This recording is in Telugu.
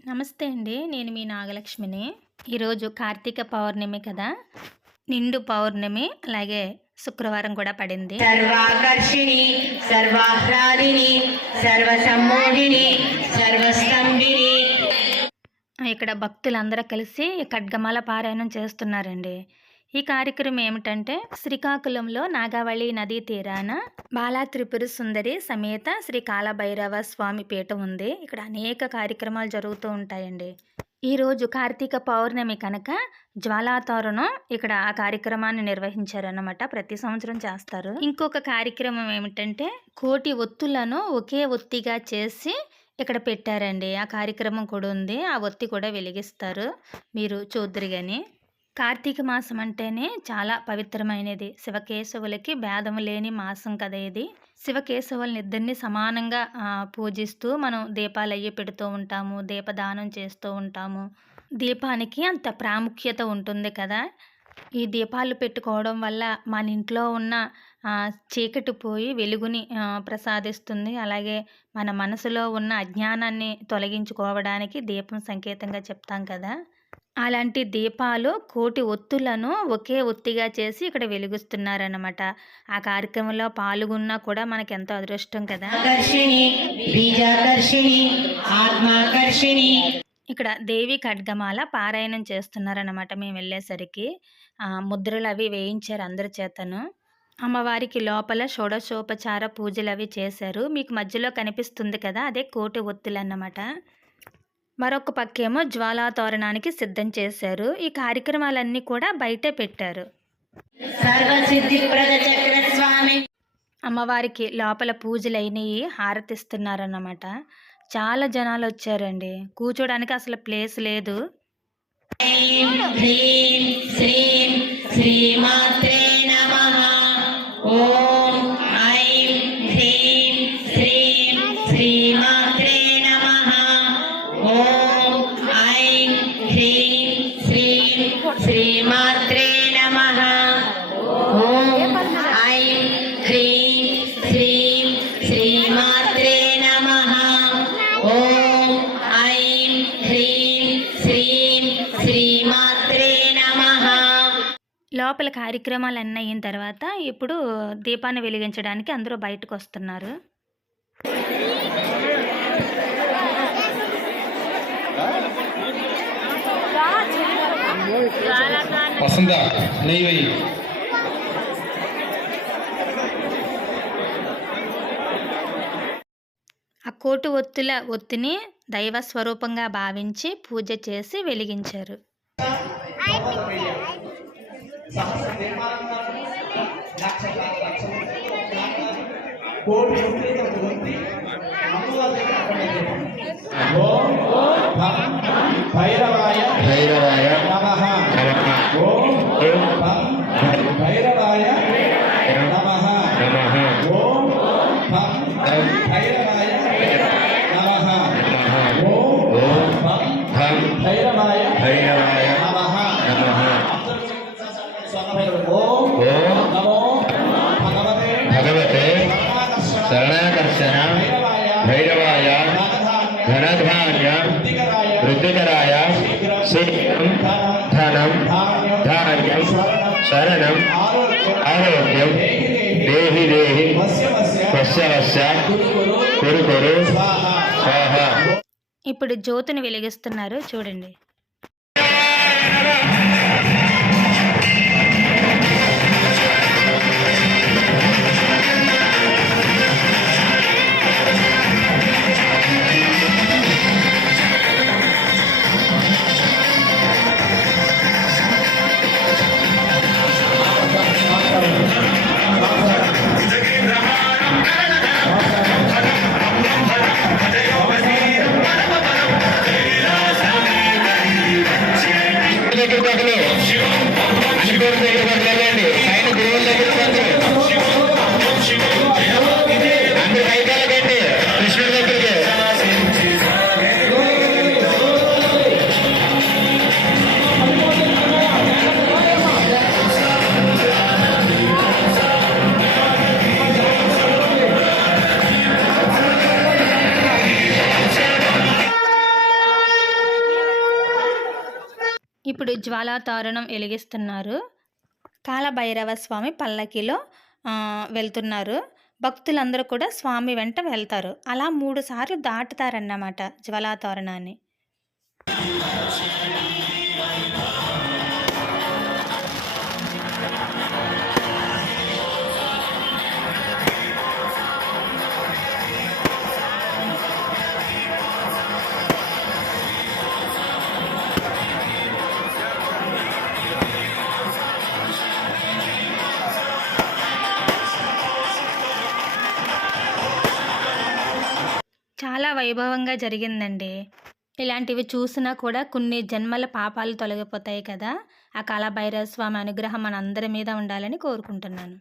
నమస్తే అండి. నేను మీ నాగలక్ష్మిని. ఈరోజు కార్తీక పౌర్ణమి కదా! నిండు పౌర్ణమి. అలాగే శుక్రవారం కూడా పడింది. సర్వాకర్షిణి, సర్వాహ్లాదిని, సర్వసమ్మోహిని, సర్వస్తంభిని. ఇక్కడ భక్తులందరూ కలిసి ఖడ్గమాల పారాయణం చేస్తున్నారండి. ఈ కార్యక్రమం ఏమిటంటే శ్రీకాకుళంలో నాగావళి నదీ తీరాన బాలా త్రిపుర సుందరి సమేత శ్రీ కాలభైరవ స్వామి పీఠం ఉంది. ఇక్కడ అనేక కార్యక్రమాలు జరుగుతూ ఉంటాయండి. ఈరోజు కార్తీక పౌర్ణమి కనుక జ్వాలాతోరణం ఇక్కడ ఆ కార్యక్రమాన్ని నిర్వహించారన్నమాట. ప్రతి సంవత్సరం చేస్తారు. ఇంకొక కార్యక్రమం ఏమిటంటే కోటి ఒత్తులను ఒకే ఒత్తిగా చేసి ఇక్కడ పెట్టారండి. ఆ కార్యక్రమం కూడా ఉంది. ఆ ఒత్తి కూడా వెలిగిస్తారు. మీరు చూద్దురు గాని. కార్తీక మాసం అంటేనే చాలా పవిత్రమైనది. శివకేశవులకి భేదం లేని మాసం కదా ఇది. శివకేశవులని ఇద్దరిని సమానంగా పూజిస్తూ మనం దీపాలు అయ్యి పెడుతూ ఉంటాము, దీపదానం చేస్తూ ఉంటాము. దీపానికి అంత ప్రాముఖ్యత ఉంటుంది కదా. ఈ దీపాలు పెట్టుకోవడం వల్ల మన ఇంట్లో ఉన్న చీకటి పోయి వెలుగుని ప్రసాదిస్తుంది. అలాగే మన మనసులో ఉన్న అజ్ఞానాన్ని తొలగించుకోవడానికి దీపం సంకేతంగా చెప్తాం కదా. అలాంటి దీపాలు కోటి ఒత్తులను ఒకే ఒత్తిగా చేసి ఇక్కడ వెలిగిస్తున్నారన్నమాట. ఆ కార్యక్రమంలో పాల్గొన్నా కూడా మనకి ఎంతో అదృష్టం కదా. ఇక్కడ దేవి ఖడ్గమాల పారాయణం చేస్తున్నారన్నమాట. మేము వెళ్ళేసరికి ముద్రలు అవి వేయించారు అందరి చేతను. అమ్మవారికి లోపల షోడశోపచార పూజలు అవి చేశారు. మీకు మధ్యలో కనిపిస్తుంది కదా, అదే కోటి ఒత్తులు అన్నమాట. మరొక పక్కేమో జ్వాలాతోరణానికి సిద్ధం చేశారు. ఈ కార్యక్రమాలన్నీ కూడా బయటే పెట్టారు. అమ్మవారికి లోపల పూజలైనవి హారతిస్తున్నారన్నమాట. చాలా జనాలు వచ్చారండి. కూర్చోడానికి అసలు ప్లేస్ లేదు. శ్రీమాత్రే నమః. ఓం ఐం హ్రీం శ్రీం శ్రీమాత్రే నమః. ఓం ఐం హ్రీం శ్రీం శ్రీమాత్రే నమః. లోపల కార్యక్రమాలు అన్నీ అయిన తర్వాత ఇప్పుడు దీపాన్ని వెలిగించడానికి అందరూ బయటకు వస్తున్నారు. వసంత నెయ్యి. ఆ కోటి ఒత్తుల ఒత్తిని దైవ స్వరూపంగా భావించి పూజ చేసి వెలిగించారు. భైరవాయ భైరవాయ నమః. ఓం భైరవాయ నమః. ఓం భైరవాయ నమః. ఓం భైరవాయ నమః. ఓం నమో భగవతే శరణాకర్షణ భైరవాయ ధనధాన్య వృద్ధికరాయ శీఘ్రం ధనం ధాన్యం శరణం ఆరోగ్యం దేహి దేహి వస్య వస్య కురు కురు స్వాహ. ఇప్పుడు జ్యోతిని వెలిగిస్తున్నారు చూడండి. ఇప్పుడు జ్వాలా తోరణం వెలిగిస్తున్నారు. కాలభైరవ స్వామి పల్లకిలో వెళ్తున్నారు. భక్తులందరూ కూడా స్వామి వెంట వెళ్తారు. అలా 3 సార్లు దాటుతారన్నమాట జ్వాలా తోరణాన్ని. చాలా వైభవంగా జరిగిందండి. ఇలాంటివి చూసినా కూడా కొన్ని జన్మల పాపాలు తొలగిపోతాయి కదా! ఆ కాలభైరవ స్వామి అనుగ్రహం మనందరి మీద ఉండాలని కోరుకుంటున్నాను.